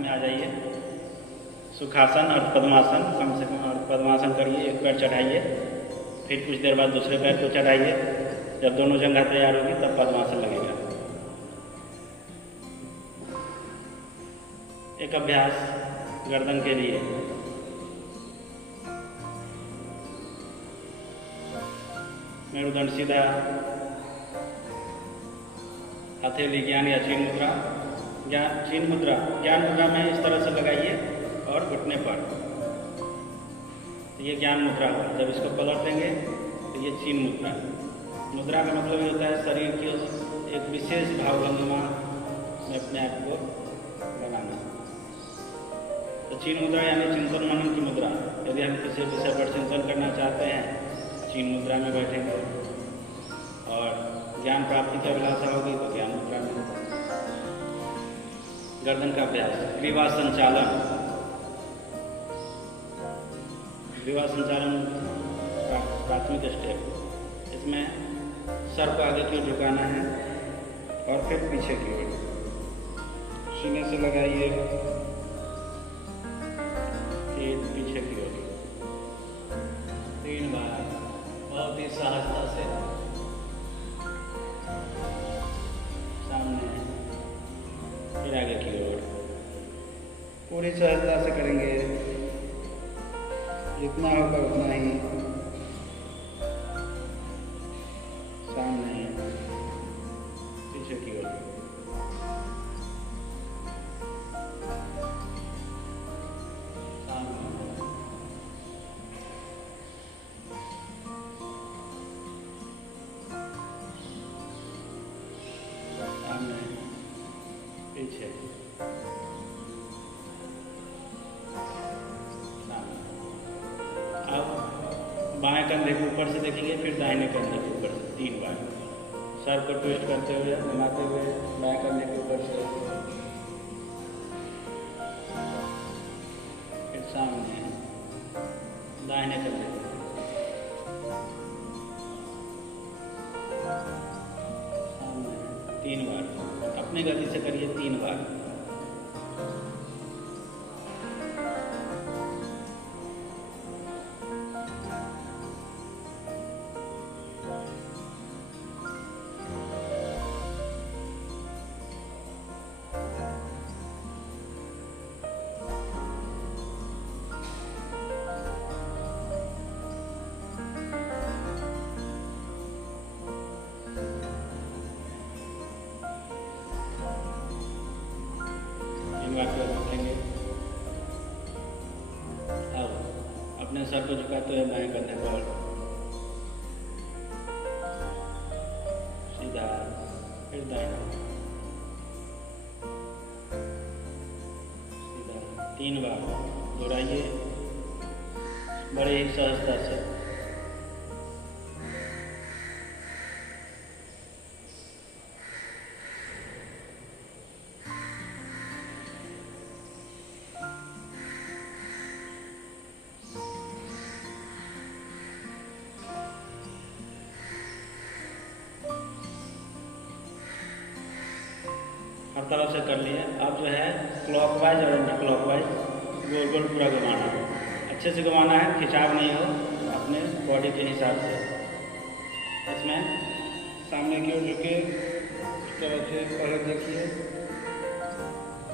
में आ जाइए। सुखासन और पद्मासन, कम से कम पद्मासन करिए, एक पैर चढ़ाइए, फिर कुछ देर बाद दूसरे पैर को चढ़ाइए। जब दोनों जंघा तैयार होगी तब पद्मासन लगेगा। एक अभ्यास गर्दन के लिए। मेरुदंड सीधा, हथेली ज्ञान या चीन मुद्रा। चीन मुद्रा, ज्ञान मुद्रा में इस तरह से लगाइए और घुटने पर, तो ये ज्ञान मुद्रा हुआ। जब इसको पलट देंगे तो ये चीन मुद्रा। मुद्रा का मतलब ये होता है शरीर की एक विशेष भावभंगिमा में अपने आप को बनाना। तो चीन मुद्रा यानी चिंतन मनन की मुद्रा। यदि हम किसी विषय पर चिंतन करना चाहते हैं, चीन मुद्रा में बैठेंगे, और ज्ञान प्राप्ति की अभिलाषा होगी तो ज्ञान मुद्रा में। गर्दन का अभ्यास, ग्रीवा संचालन। ग्रीवा संचालन प्राथमिक स्टेप। इसमें सर को आगे की ओर झुकाना है और फिर पीछे की ओर। सीने से लगाइए, फिर पीछे की ओर 3 बार, बहुत ही सहजता से। सामने, फिर आगे की ओर। पूरी सहजता से करेंगे, जितना होगा उतना ही। सामने, पीछे की ओर। सामने, सामने, पीछे, अब बाएं कंधे को ऊपर से देखेंगे, फिर दाहिने कंधे के ऊपर से 3 बार। सर को ट्विस्ट करते हुए, घुमाते हुए बाएं कंधे के ऊपर से, फिर सामने दाहिने कंधे, सामने 3 बार। अपनी गति से करिए 3 बार। रखेंगे। अब अपने सर को झुकाते हुए बाएं कंधे पर सीधा, फिर दाहिना, सीधा 3 बार दोहराइए, बड़े ही सहजता से। हर तरफ से कर लिए। अब जो है क्लॉकवाइज और एंटी क्लॉकवाइज गोल गोल पूरा घुमाना है। अच्छे से घुमाना है, खिंचाव नहीं हो, अपने बॉडी के हिसाब से। इसमें सामने की ओर झुके, इस तरह से पहले देखिए,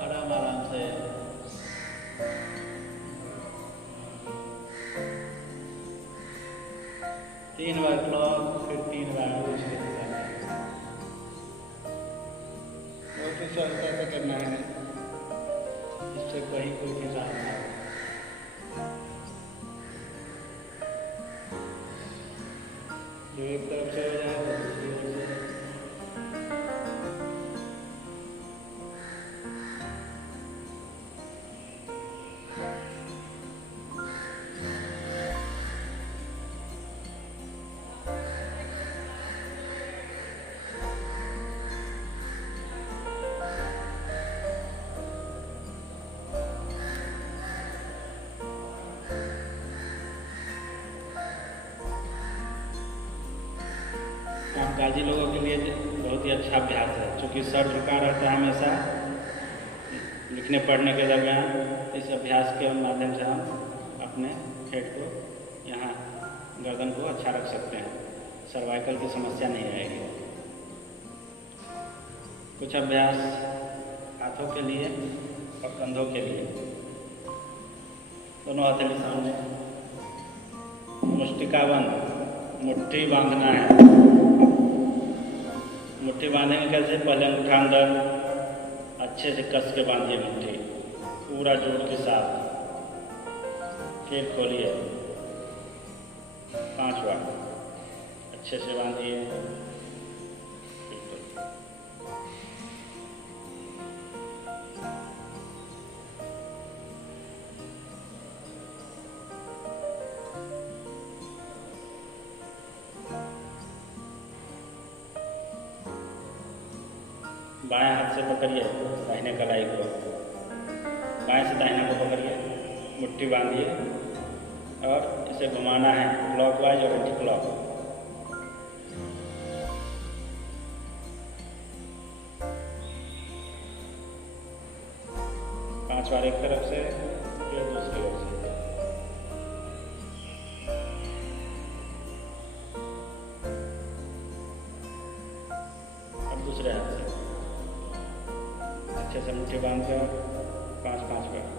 आराम आराम से। तीन बार क्लॉक, फिर 3 बार उसके सहजता से करना है, इससे कहीं कोई खिंचाव नहीं है। जो एक तरफ से हो जाए तो दूसरी ओर से। कामकाजी लोगों के लिए बहुत ही अच्छा अभ्यास है, क्योंकि सर झुका रहता है हमेशा, लिखने पढ़ने के दरमियान इस अभ्यास के माध्यम से हम अपने हेड को यहाँ गर्दन को अच्छा रख सकते हैं, सर्वाइकल की समस्या नहीं आएगी। कुछ अभ्यास हाथों के लिए और कंधों के लिए। दोनों हथेली सामने, मुष्टिका बंद, मुट्ठी बांधना है। मुट्ठी बांधेंगे कैसे? पहले अंगूठा अंदर अच्छे से कस के बांधिए मुट्ठी, पूरा जोर के साथ, फिर खोलिए 5 बार, अच्छे से बांधिए। बाएं हाथ से पकड़िए दाहिने कलाई को, बाएं से दाहिना को पकड़िए, मुट्ठी बांधिए और इसे घुमाना है क्लॉकवाइज और एंटी क्लॉक। पांच बार एक तरफ से, फिर दूसरी तरफ से। अब दूसरे हाथ से अच्छे से मुट्ठी बांध कर 5-5 बार।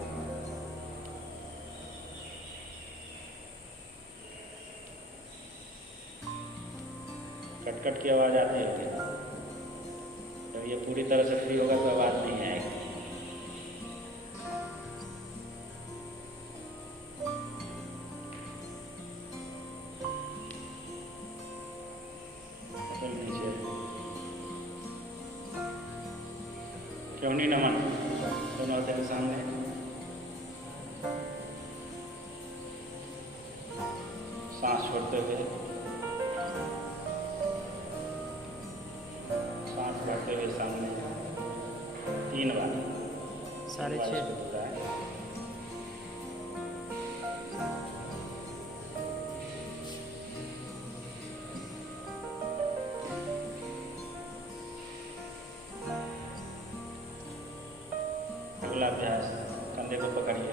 कट की आवाज़ आती है। जब ये पूरी तरह से फ्री होगा तो आवाज़ नहीं आएगी। क्यों नहीं नमन, दोनों हाथों के सामने, सांस छोड़ते हुए, सांस बढ़ते हुए सामने 3 बार, 6.5 होता है। अगला अभ्यास, कंधे को पकड़िए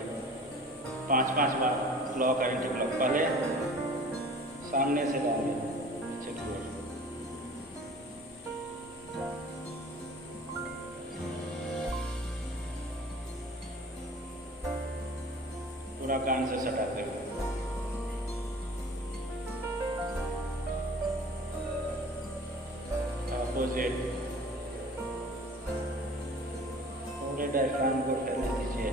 5-5 बार क्लॉक और एंटी क्लॉक। पहले सामने से लाइए पीछे की ओर, पूरा कान से सटाते हुए। अपोजिट, पूरे डायफ्राम को फैलने दीजिए।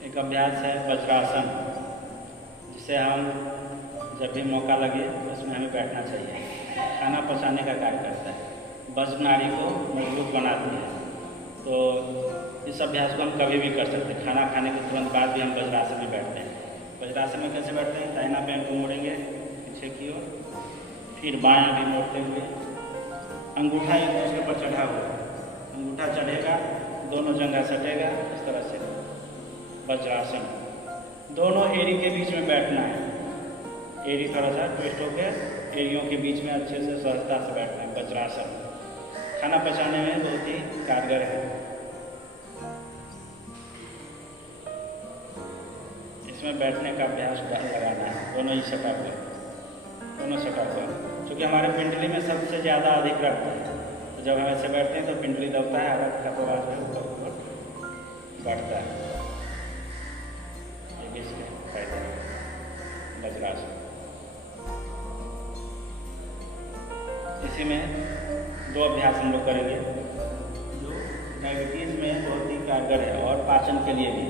एक अभ्यास है वज्रासन, जिसे हम जब भी मौका लगे उसमें हमें बैठना चाहिए। खाना पचाने का कार्य करता है, वज्र नाड़ी को मजबूत बनाती है। तो इस अभ्यास को हम कभी भी कर सकते हैं। खाना खाने के तुरंत बाद भी हम वज्रासन में बैठते हैं। वज्रासन में कैसे बैठते हैं? दाहिना पैर को मोड़ेंगे पीछे की ओर, फिर बायां भी मोड़ते हुए, अंगूठा एक दूसरे पर चढ़ा हुआ, अंगूठा चढ़ेगा, दोनों जंघा सटेगा, इस तरह से वज्रासन। दोनों एड़ी के बीच में बैठना है, एड़ी थोड़ा सा ट्विस्ट होकर एड़ियों के बीच में अच्छे से सहजता से बैठना है। वज्रासन खाना पचाने में बहुत ही कारगर है। इसमें बैठने का अभ्यास लगाना है, दोनों ही सटा हुआ, दोनों सटा हुआ, क्योंकि हमारे पिंडली में सबसे ज़्यादा अधिक रक्त है। तो जब हम ऐसे बैठते हैं तो पिंडली दबता है, रक्त का प्रवाह ऊपर बढ़ता है। ये भी इसके फायदे हैं वज्रासन। इसी में 2 अभ्यास हम लोग करेंगे जो डायबिटीज़ में बहुत ही कारगर है और पाचन के लिए भी।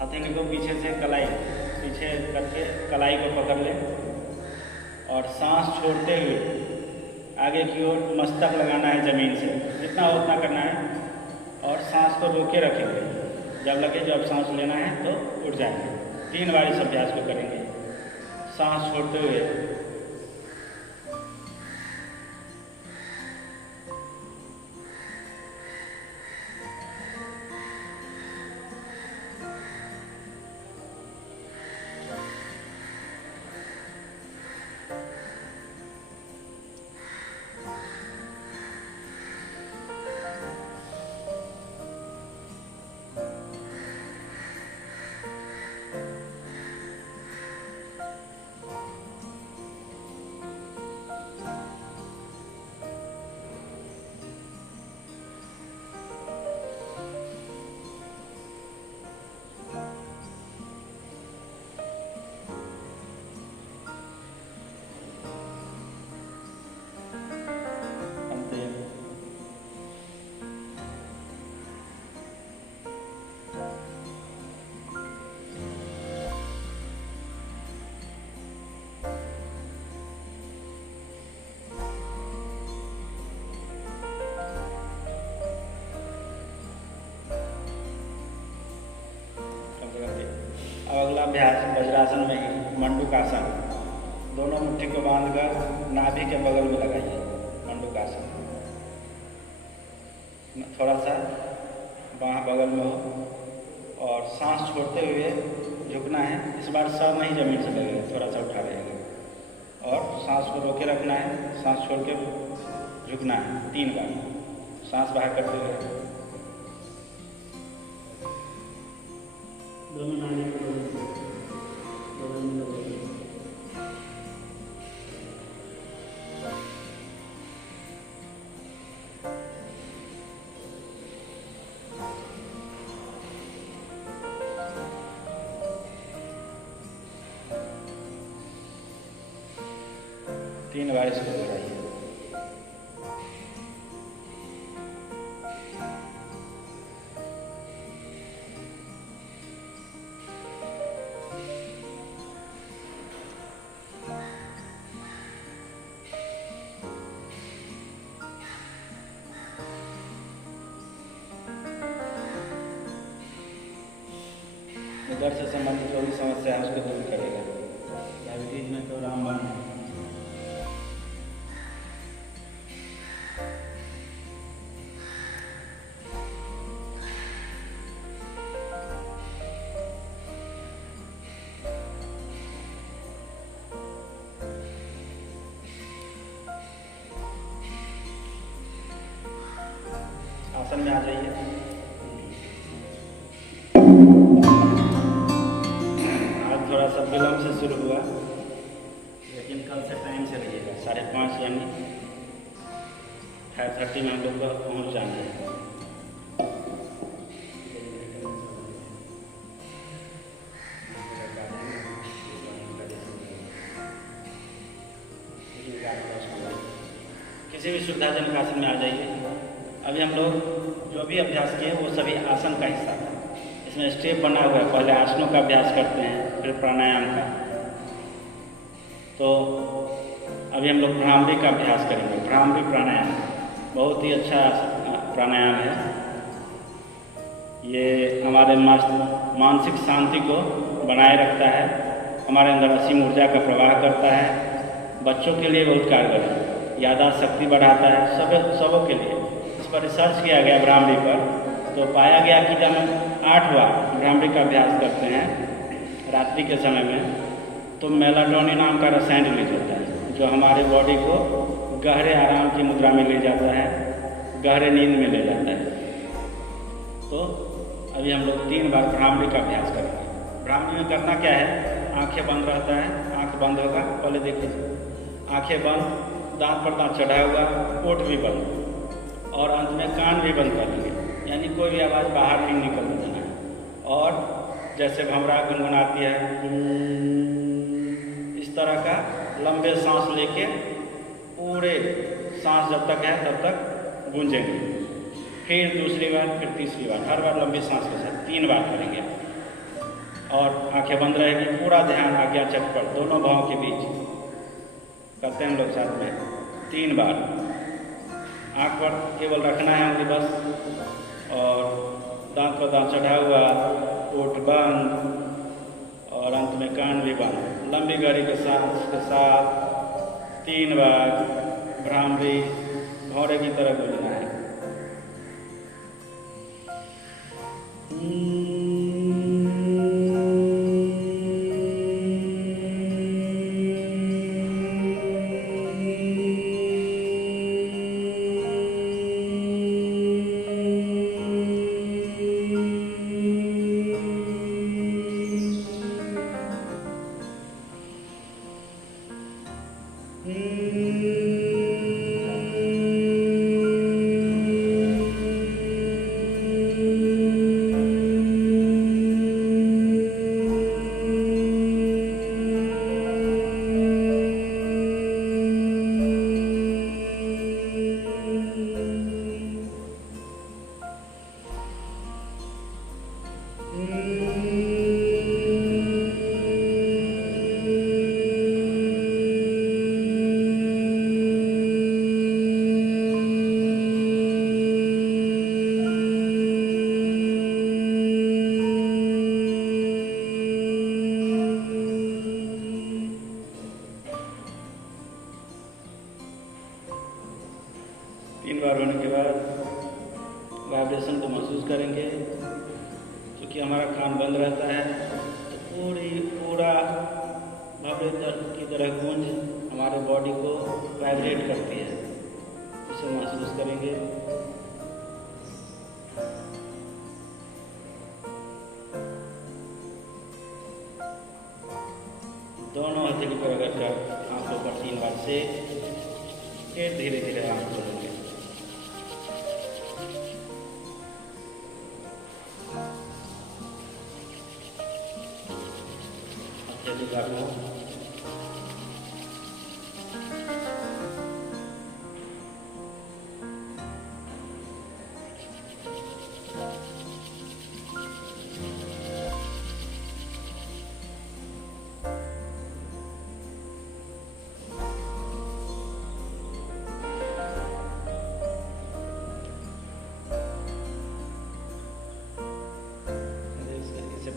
हथेली को पीछे से कलाई, पीछे करके कलाई को पकड़ लें और सांस छोड़ते हुए आगे की ओर मस्तक लगाना है ज़मीन से, जितना हो उतना करना है, और सांस को रोके रखेंगे। जब लगे जब सांस लेना है तो उठ जाएंगे। 3 बार इस अभ्यास को करेंगे। सांस छोड़ते हुए अगला अभ्यास वज्रासन में ही मंडूकासन। दोनों मुट्ठी को बांधकर नाभि के बगल में लगाइए। मंडूकासन थोड़ा सा बाह बगल में हो और सांस छोड़ते हुए झुकना है। इस बार सर नहीं जमीन से लगेगा, थोड़ा सा उठा रहेगा और सांस को रोके रखना है। सांस छोड़ के झुकना है 3 बार। सांस बाहर करते हुए दोनों नानी को तीन बार इसको दोहराइए। उधर से संबंधित जो भी समस्या है उसको दूर करेगा। डायबिटीज में तो रामबाण है। आसन में आ जाइए। आज थोड़ा सा विलम्ब से शुरू हुआ, लेकिन कल से टाइम से रहिएगा। 5:30 यानी 5:30 में हम लोग को पहुँच जाना है। किसी भी सुविधाजनक आसन में आ जाइए। अभी हम लोग जो भी अभ्यास किए वो सभी आसन का हिस्सा था। इसमें स्टेप बना हुआ है। पहले आसनों का अभ्यास करते हैं, फिर प्राणायाम का। तो अभी हम लोग भ्रामरी का अभ्यास करेंगे। भ्रामरी प्राणायाम बहुत ही अच्छा प्राणायाम है। ये हमारे मानसिक शांति को बनाए रखता है, हमारे अंदर असीम ऊर्जा का प्रवाह करता है। बच्चों के लिए बहुत कारगर है, याददाश्त शक्ति बढ़ाता है। सबों के लिए इस पर रिसर्च किया गया भ्रामरी पर, तो पाया गया कि जब हम 8 बार भ्रामरी का अभ्यास करते हैं रात्रि के समय में, तो मेलाटोनिन नाम का रसायन रिलीज होता है, जो हमारे बॉडी को गहरे आराम की मुद्रा में ले जाता है, गहरे नींद में ले जाता है। तो अभी हम लोग 3 बार भ्रामरी का अभ्यास करेंगे। भ्रामरी में करना क्या है, आंखें बंद रहता है। आंख बंद होगा, पहले देख लीजिए। आंखें बंद, दांत पर दांत चढ़ा हुआ, ओठ भी बंद और अंत में कान भी बंद कर लेंगे, यानी कोई भी आवाज़ बाहर नहीं निकलने देना है। और जैसे भंवरा गुनगुनाती है, इस तरह का लंबे सांस लेके पूरे सांस जब तक है तब तक गूंजेंगे। फिर दूसरी बार, फिर तीसरी बार, हर बार लंबी सांस के साथ 3 बार करेंगे। और आंखें बंद रहेगी, पूरा ध्यान आज्ञा चक्र पर, दोनों भावों के बीच करते हैं हम लोग साथ में 3 बार। आँख पर केवल रखना है उंगली बस, और दांत पर दांत चढ़ा हुआ, ओठ बंद और अंत में कान भी बंद। लंबी गहरी के साथ 3 बार भ्रामरी भौरे की तरह गूंजना है। तो पूरा भव्य की तरह गूंज हमारे बॉडी को वाइब्रेट करती है। इसे महसूस करेंगे। दोनों हथेली पर रगड़कर आंखों पर 3 बार से फिर धीरे धीरे आंख खोलेंगे। हथेली का मुंह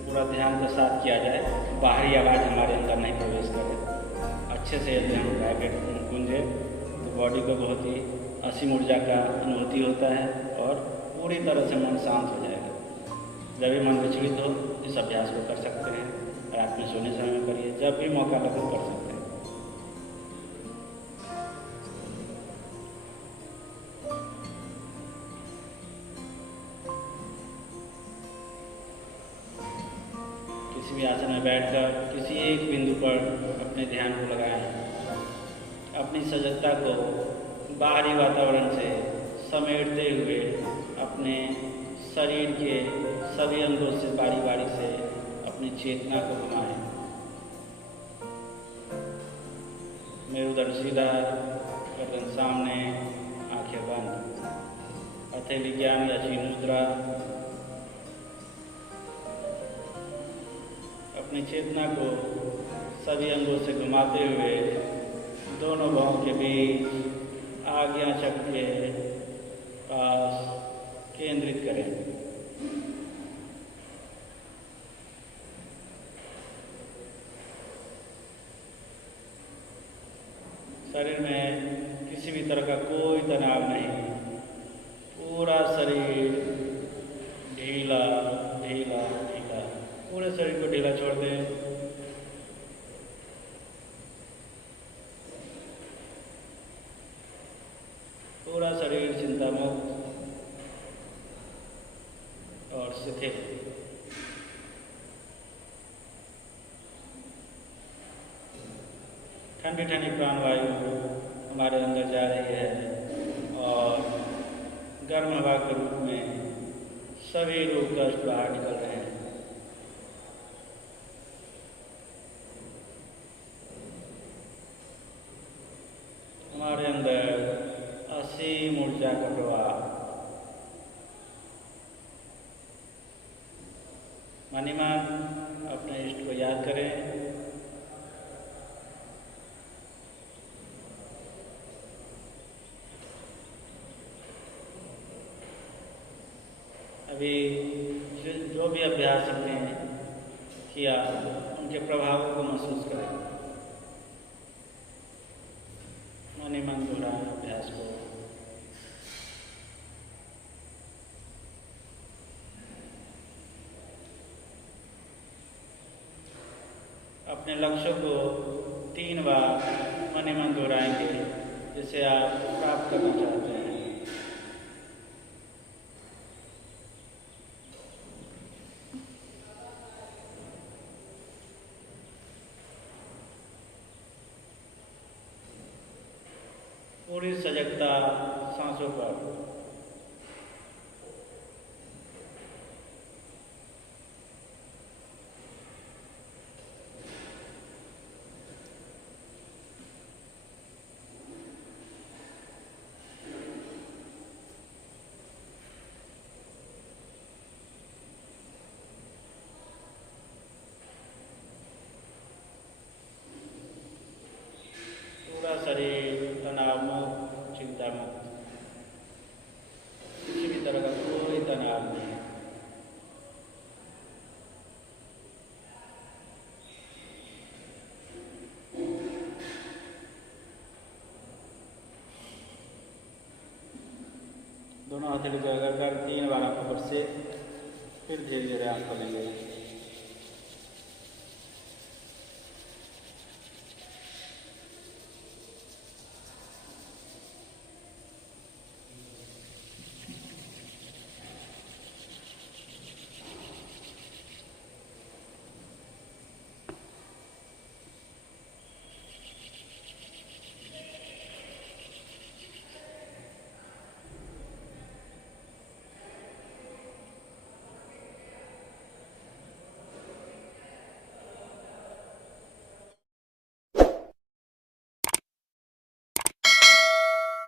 पूरा ध्यान के साथ किया जाए, बाहरी आवाज़ हमारे अंदर नहीं प्रवेश करे। अच्छे से यदि हम वाइब्रेट गूंजे तो बॉडी को बहुत ही असीम ऊर्जा का अनुभूति होता है और पूरी तरह से मन शांत हो जाएगा। जब भी मन विचलित हो इस अभ्यास को कर सकते हैं। रात में सोने समय में करिए, जब भी मौका लगे कर सकते हैं। किसी भी आसन में बैठकर किसी एक बिंदु पर अपने ध्यान को लगाएं। अपनी सजगता को बाहरी वातावरण से समेटते हुए अपने शरीर के सभी अंगों से बारी बारी से अपनी चेतना को घुमाएं। मेरुदंड सीधा, गर्दन सामने, आंखें बंद। हथेली ज्ञान या चीन मुद्रा। अपनी चेतना को सभी अंगों से घुमाते हुए दोनों बाहों के बीच आज्ञा चक्र के पास केंद्रित करें। शरीर में किसी भी तरह का कोई तनाव नहीं, पूरा शरीर ढीला ढीला ढीला। पूरे शरीर को ढीला छोड़ दें। पूरा शरीर चिंता मुक्त और शिथिल। ठंडी ठंडी प्राणवायु हमारे अंदर जा रही है और गर्म हवा के रूप में सभी रोग कष्ट बाहर निकल रहे हैं। हमारे अंदर असीम ऊर्जा का प्रवाह। मनीमान अपने इष्ट को याद करें। अभी जो भी अभ्यास हमने किया उनके प्रभावों को महसूस करें। मनी मन दोहराएं अभ्यास को। अपने लक्ष्य को 3 बार मनी मन दोहराएंगे जिसे आप प्राप्त करना चाहते हैं। पूरी सजगता सांसों पर। पूरा शरीर तनाव मुक्त, चिंता मुक्त, किसी भी तरह का कोई तनाव नहीं। दोनों हथेली जगह कर 3 बार आंखों पर से फिर धीरे धीरे आंख खोलेंगे।